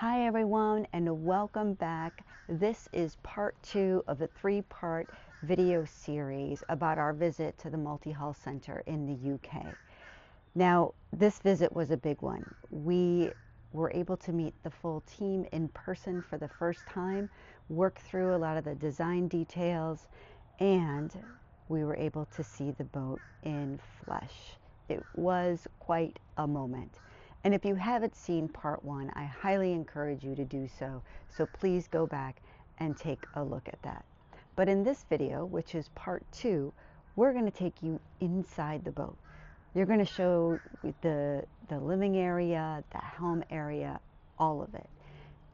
Hi everyone, and welcome back. This is part 2 of a 3-part video series about our visit to the Multihull Centre in the UK. Now, this visit was a big one. We were able to meet the full team in person for the first time, work through a lot of the design details, and we were able to see the boat in flesh. It was quite a moment. And if you haven't seen part 1, I highly encourage you to do so. So please go back and take a look at that. But in this video, which is part 2, we're going to take you inside the boat. You're going to show the living area, the helm area, all of it.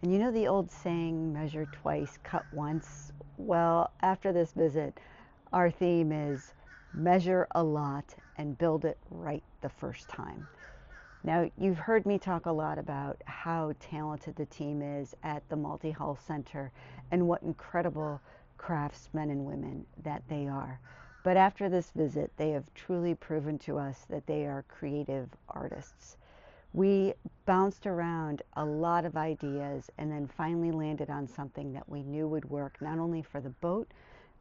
And you know the old saying, measure twice, cut once? Well, after this visit, our theme is measure a lot and build it right the first time. Now, you've heard me talk a lot about how talented the team is at the Multihull Centre and what incredible craftsmen and women that they are. But after this visit, they have truly proven to us that they are creative artists. We bounced around a lot of ideas and then finally landed on something that we knew would work not only for the boat,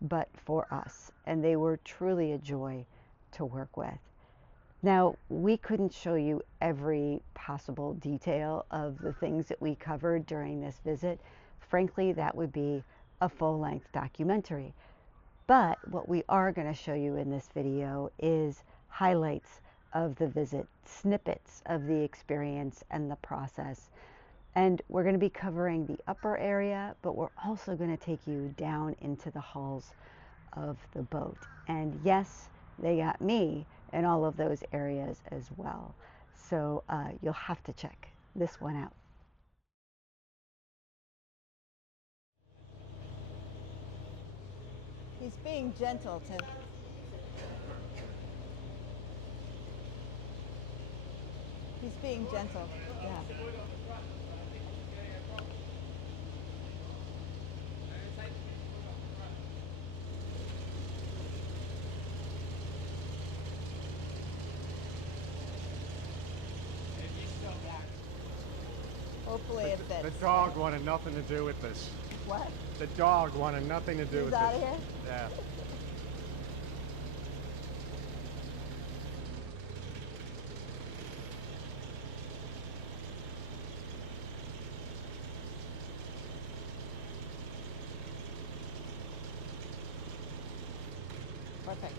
but for us. And they were truly a joy to work with. Now, we couldn't show you every possible detail of the things that we covered during this visit. Frankly, that would be a full-length documentary. But what we are going to show you in this video is highlights of the visit, snippets of the experience and the process. And we're going to be covering the upper area, but we're also going to take you down into the hulls of the boat. And yes, they got me in all of those areas as well. So you'll have to check this one out. He's being gentle, Tim. He's being gentle. Yeah. Hopefully it fits. The dog wanted nothing to do with this. What? The dog wanted nothing to do He's with out this. of here? Yeah. Perfect.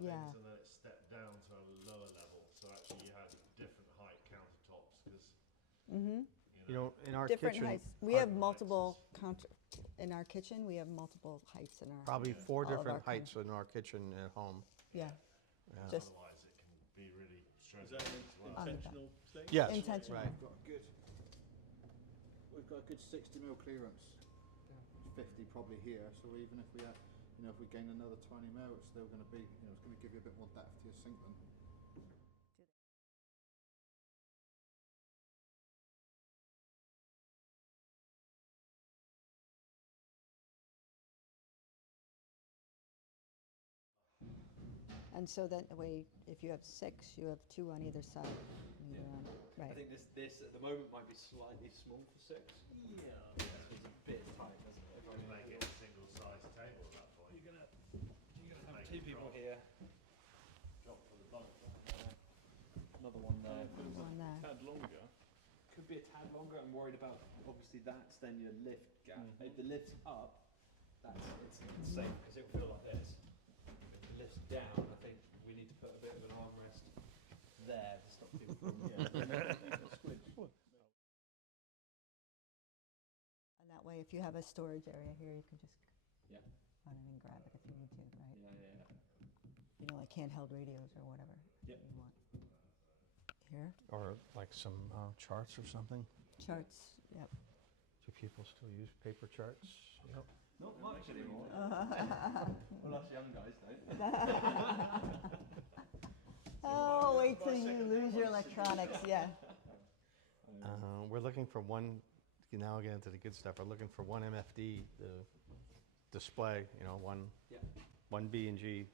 Things and then it stepped down to a lower level, so actually you had different height countertops because You know, in our Different kitchen, heights. We have multiple in our kitchen. We have multiple heights in our probably 4 all of different our heights in our kitchen at home. Yeah. Yeah. Just otherwise it can be really Is that strenuous an as well. intentional thing? Yes. intentional. Right. We've got a good 60 mil clearance. 50 probably here. So even if we had, if we gain another 20 mil, it's still going to be, it's going to give you a bit more depth to your sink then. And so then, way if you have 6, you have 2 on either side. Either on. I Right. think this at the moment might be slightly small for 6. Yeah. This was a bit tight, doesn't it? You make it a single size table at that point. You're gonna have 2 people here. Drop for the bunk. Another one there. One there. Tad longer. Could be a tad longer. I'm worried about obviously that's then your lift gap. If the lift's up, it's safe because it'll feel like this. If the lift's down, I think we need to put a bit of an armrest there to stop people from And that way, if you have a storage area here, you can just Yeah. run in and grab it if you need to, right? Yeah. Like handheld radios or whatever Yep. you want. Here, Or like some charts or something. charts. Yep. Do people still use paper charts? Yep. Not much anymore. Well, us young guys don't. Oh, wait till you lose your electronics. Yeah. We're looking for one you now get into the good stuff. We're looking for one MFD display, you know, Yeah. one B and G,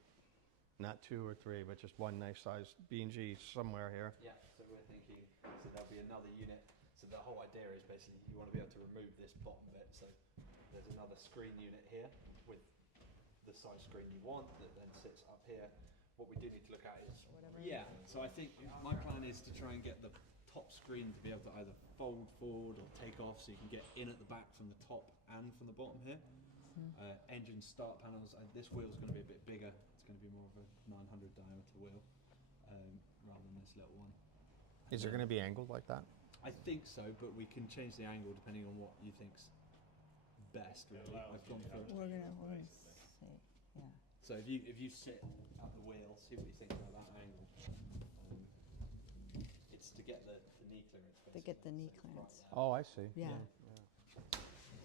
not 2 or 3, but just one nice size B and G somewhere here. Yeah, so we're thinking, so there'll be another unit. So the whole idea is basically you want to be able to remove this bottom bit. So there's another screen unit here with the size screen you want that then sits up here. What we do need to look at is, yeah, so I think my plan is to try and get the top screen to be able to either fold forward or take off so you can get in at the back from the top and from the bottom here. Engine start panels, this wheel's going to be a bit bigger. It's going to be more of a 900 diameter wheel rather than this little one. Is it going to be angled like that? I think so, but we can change the angle depending on what you think's best. Really, I've gone for. We're gonna see. Yeah. So if you sit at the wheel, see what you think about that angle. It's to get the knee clearance. To get the knee basically. clearance. Right Oh, I see. Yeah. there.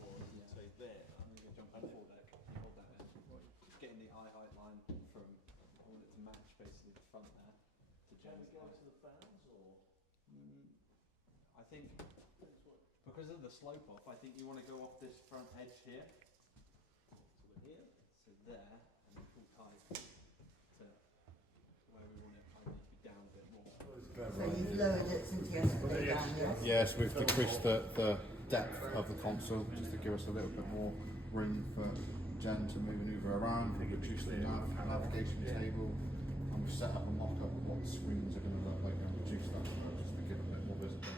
Or so there. I'm going to jump on the foredeck. Hold that in. Getting the eye height line from. I want it to match basically the front there. To Jen's height. To the fans or? I think because of the slope off, I think you want to go off this front edge here. So we're here, so there, and then pull tight to where we want it, maybe down a bit more. So you've lowered it since yesterday down, yes? Yes, we've decreased the depth of the console just to give us a little bit more room for Jen to manoeuvre around. We've reduced the navigation table, and we've set up a mock-up of what the screens are going to look like and reduced that just to give it a bit more visibility.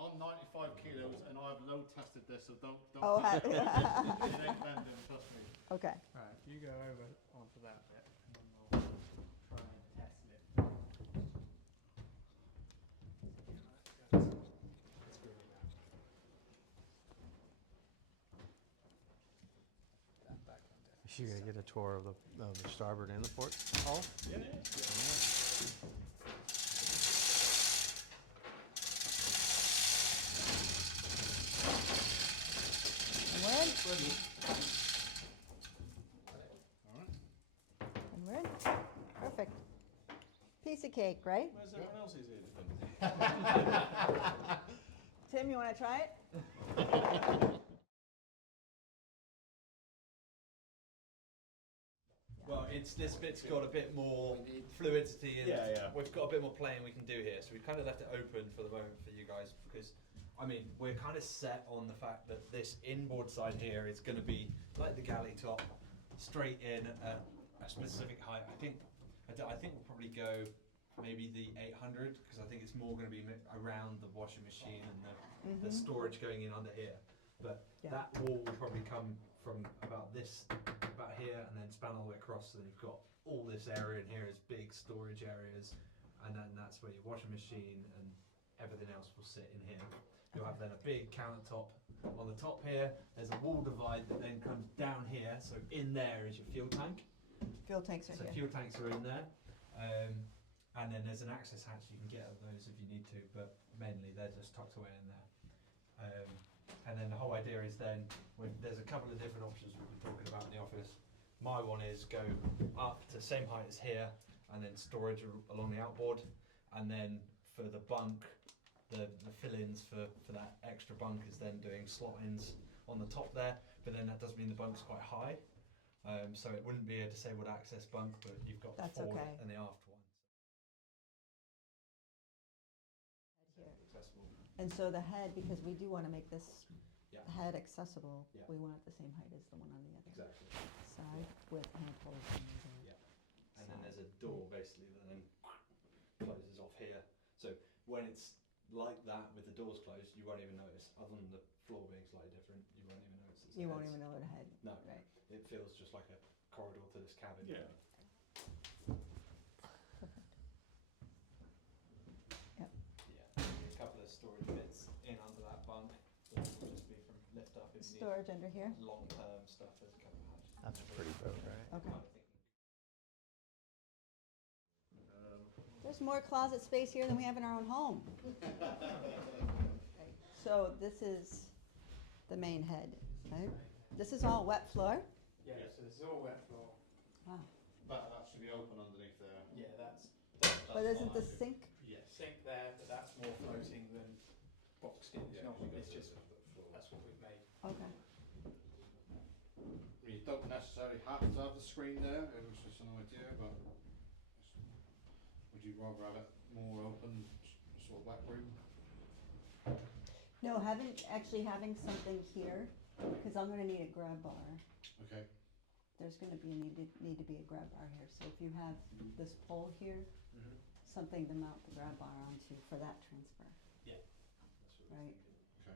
I'm 95 kilos and I've load tested this, so don't. Oh, it ain't landing, trust me. Okay. Right, you go over onto that bit, and then we'll try and test it. You gotta get a tour of the starboard and the port hull. Yeah. And we're in. And we're in. Perfect. Piece of cake, right? Where's everyone else's here? Tim, you want to try it? Well, this bit's got a bit more fluidity and we've got a bit more playing we can do here. So we kind of left it open for the moment for you guys because, I mean, we're kind of set on the fact that this inboard side here is going to be like the galley top, straight in at a specific height. I think we'll probably go maybe the 800 because I think it's more going to be around the washing machine and the storage going in under here. But that wall will probably come from about here and then span all the way across, so then you've got all this area in here is big storage areas, and then that's where your washing machine and everything else will sit in here. You'll have then a big countertop on the top here. There's a wall divide that then comes down here, so in there is your fuel tank. Fuel tanks are So here. fuel tanks are in there, and then there's an access hatch you can get of those if you need to, but mainly they're just tucked away in there. And then the whole idea is then, there's a couple of different options we've been talking about in the office. My one is go up to the same height as here, and then storage along the outboard, and then for the bunk, the fill-ins for that extra bunk is then doing slot-ins on the top there, but then that does mean the bunk's quite high, so it wouldn't be a disabled access bunk, but you've got That's the forward okay. and the aft one. Here. Accessible. And so the head, because we do want to make this Yeah. head accessible, Yeah. we want it the same height as the one on the other Exactly. side with handholds. Yeah. And then there's a door basically that then closes off here. So when it's like that with the doors closed, you won't even notice, other than the floor being slightly different, you won't even notice it's You won't heads. even know what a head. No, Right. it feels just like a corridor to this cabin. Yeah. Yep. Yeah. A couple of storage bits in under that bunk that will just be from lift up if you Storage under here. need long-term stuff. There's a couple of hatches. That's a pretty boat, right? Okay. Kind of thinking. There's more closet space here than we have in our own home. So this is the main head, right? This is all wet floor. Yeah, so this is all wet floor. Wow. That'll actually be open underneath there. Yeah, that's But isn't the sink? Yes. sink there, but that's more floating than boxed in. It's not. It's just that's what we've made. Okay. You don't necessarily have to have the screen there, it was just an idea, but would you rather have it more open, sort of wet room? No, having something here, because I'm going to need a grab bar. Okay. There's going to be need to be a grab bar here. So if you have this pole here, Mm-hmm. something to mount the grab bar onto for that transfer. Yeah. That's what Right. Okay.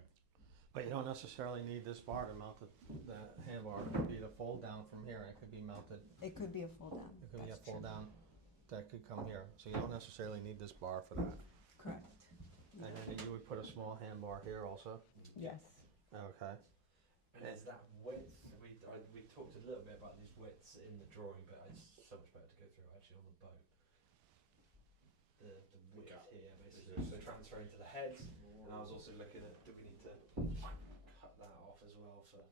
But you don't necessarily need this bar to mount the handbar. It could be the fold down from here, and it could be mounted, It could be a fold down. it could be a That's fold true. down that could come here. So you don't necessarily need this bar for that. Correct. And then you would put a small handbar here also. Yes. Okay. And there's that width. We talked a little bit about these widths in the drawing, but it's so much better to go through actually on the boat. The width gap. here basically. So transferring to the heads, and I was also looking at do we need to cut that off as well for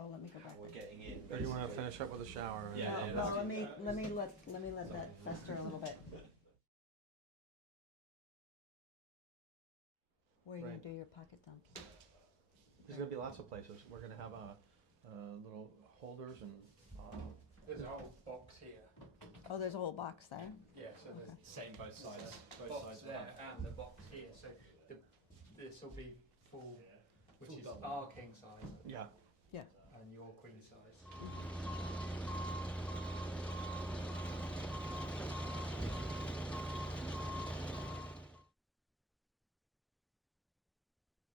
Oh, let me go how back. we're getting in. Or you want to basically. finish up with a shower? And Yeah, No, yeah, no, let's let me let that fester a little bit. Where are you Right. gonna do your pocket dumps? There's going to be lots of places. We're going to have little holders and There's a whole box here. Oh, there's a whole box there. Yeah, so there's Same both sides. Both box sides will there have. and the box here. So this will be full, which Full is double. our king size yeah. Yeah. and your queen size.